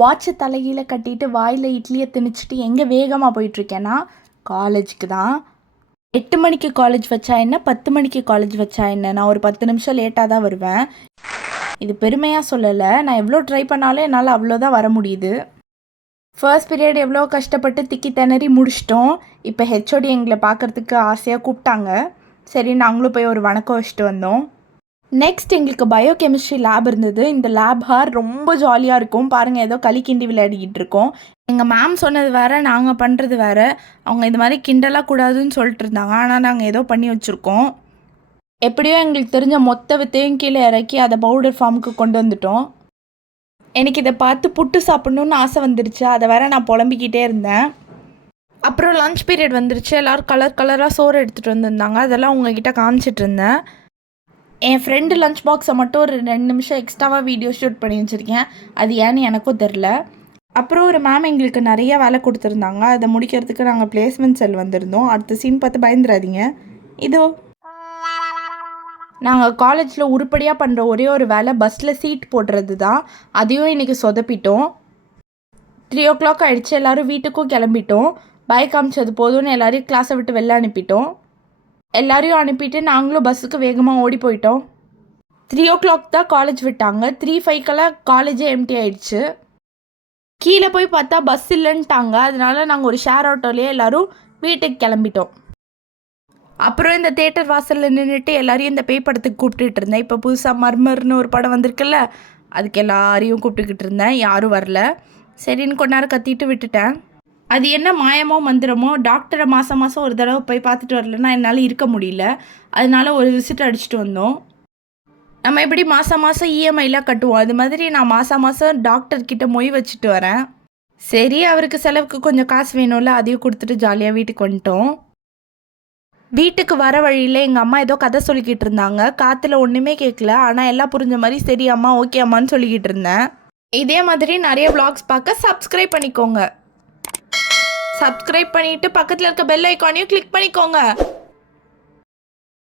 வாட்சை தலைகீழ கட்டிட்டு வாயில் இட்லியை திணிச்சிட்டு எங்கே வேகமாக போயிட்டுருக்கேன்னா காலேஜுக்கு தான். 8 மணிக்கு காலேஜ் வச்சா என்ன, 10 மணிக்கு காலேஜ் வச்சா என்ன, நான் ஒரு 10 நிமிஷம் லேட்டாக தான் வருவேன். இது பெருமையாக சொல்லலை, நான் எவ்வளோ ட்ரை பண்ணாலும் என்னால் அவ்வளோதான் வர முடியுது. ஃபர்ஸ்ட் பீரியட் எவ்வளோ கஷ்டப்பட்டு திக்கி திணறி முடிச்சிட்டோம். இப்போ ஹெச்ஓடி எங்களை பார்க்குறதுக்கு ஆசையாக கூப்பிட்டாங்க. சரி, நாங்களும் போய் ஒரு வணக்கம் வச்சுட்டு வந்தோம். நெக்ஸ்ட் எங்களுக்கு பயோகெமிஸ்ட்ரி லேப் இருந்தது. இந்த லேப் ஹார் ரொம்ப ஜாலியாக இருக்கும். பாருங்கள், ஏதோ களி கிண்டி விளையாடிக்கிட்டு இருக்கோம். எங்கள் மேம் சொன்னது வேறு, நாங்கள் பண்ணுறது வேறு. அவங்க இது மாதிரி கிண்டலாக கூடாதுன்னு சொல்லிட்டு இருந்தாங்க. ஆனால் நாங்கள் ஏதோ பண்ணி வச்சுருக்கோம். எப்படியோ எங்களுக்கு தெரிஞ்ச மொத்த வித்தையும் கீழே இறக்கி அதை பவுடர் ஃபார்முக்கு கொண்டு வந்துட்டோம். எனக்கு இதை பார்த்து புட்டு சாப்பிட்ணுன்னு ஆசை வந்துருச்சு. அதை வேற நான் புலம்பிக்கிட்டே இருந்தேன். அப்புறம் லன்ச் பீரியட் வந்துருச்சு. எல்லோரும் கலர் கலராக சோறு எடுத்துகிட்டு வந்திருந்தாங்க. அதெல்லாம் உங்ககிட்ட காமிச்சிட்டு இருந்தேன். என் ஃப்ரெண்டு லன்ச் பாக்ஸை மட்டும் ஒரு 2 நிமிஷம் எக்ஸ்ட்ராவாக வீடியோ ஷூட் பண்ணி வச்சுருக்கேன். அது ஏன்னு எனக்கும் தெரில. அப்புறம் ஒரு மேம் எங்களுக்கு நிறைய வேலை கொடுத்துருந்தாங்க. அதை முடிக்கிறதுக்கு நாங்கள் பிளேஸ்மெண்ட் செல் வந்திருந்தோம். அடுத்த சீன் பார்த்து பயந்துடாதீங்க. இதோ நாங்கள் காலேஜில் உருப்படியாக பண்ணுற ஒரே ஒரு வேலை பஸ்ஸில் சீட் போடுறது தான். அதையும் இன்றைக்கி சொதப்பிட்டோம். 3 o'clock ஆகிடுச்சு. எல்லோரும் வீட்டுக்கும் கிளம்பிட்டோம். பைக் காமிச்சது போதும்னு எல்லோரையும் கிளாஸை விட்டு வெளில அனுப்பிட்டோம். எல்லாரையும் அனுப்பிட்டு நாங்களும் பஸ்ஸுக்கு வேகமாக ஓடி போயிட்டோம். 3 o'clock தான் காலேஜ் விட்டாங்க. 3:05 காலேஜே எம்டி ஆயிடுச்சு. கீழே போய் பார்த்தா பஸ் இல்லைன்ட்டாங்க. அதனால நாங்கள் ஒரு ஷேர் ஆட்டோலேயே எல்லோரும் வீட்டுக்கு கிளம்பிட்டோம். அப்புறம் இந்த தேட்டர் வாசலில் நின்றுட்டு எல்லாரையும் இந்த பேய் படத்துக்கு கூப்பிட்டுட்டு இருந்தேன். இப்போ புதுசாக மர்மர்னு ஒரு படம் வந்திருக்குல்ல, அதுக்கு எல்லாரையும் கூப்பிட்டுக்கிட்டு இருந்தேன். யாரும் வரல. சரின்னு கொஞ்ச நேரம் கத்திட்டு விட்டுட்டேன். அது என்ன மாயமோ மந்திரமோ, டாக்டரை மாதம் ஒரு தடவை போய் பார்த்துட்டு வரலன்னா என்னால் இருக்க முடியல. அதனால ஒரு விசிட் அடிச்சுட்டு வந்தோம். நம்ம எப்படி மாதம் இஎம்ஐலாம் கட்டுவோம், அது மாதிரி நான் மாதம் டாக்டர்கிட்ட மொய் வச்சுட்டு வரேன். சரி, அவருக்கு செலவுக்கு கொஞ்சம் காசு வேணும்ல, அதையும் கொடுத்துட்டு ஜாலியாக வீட்டுக்கு வந்துட்டோம். வீட்டுக்கு வர வழியில் எங்கள் அம்மா ஏதோ கதை சொல்லிக்கிட்டு இருந்தாங்க. காற்றுல ஒன்றுமே கேட்கல, ஆனால் எல்லாம் புரிஞ்ச மாதிரி சரி அம்மா ஓகே அம்மான்னு சொல்லிக்கிட்டு இருந்தேன். இதே மாதிரி நிறைய வ்ளாக்ஸ் பார்க்க சப்ஸ்கிரைப் பண்ணிக்கோங்க. சப்ஸ்கிரைப் பண்ணிவிட்டு பக்கத்தில் இருக்க பெல் ஐக்கானையும் கிளிக் பண்ணிக்கோங்க.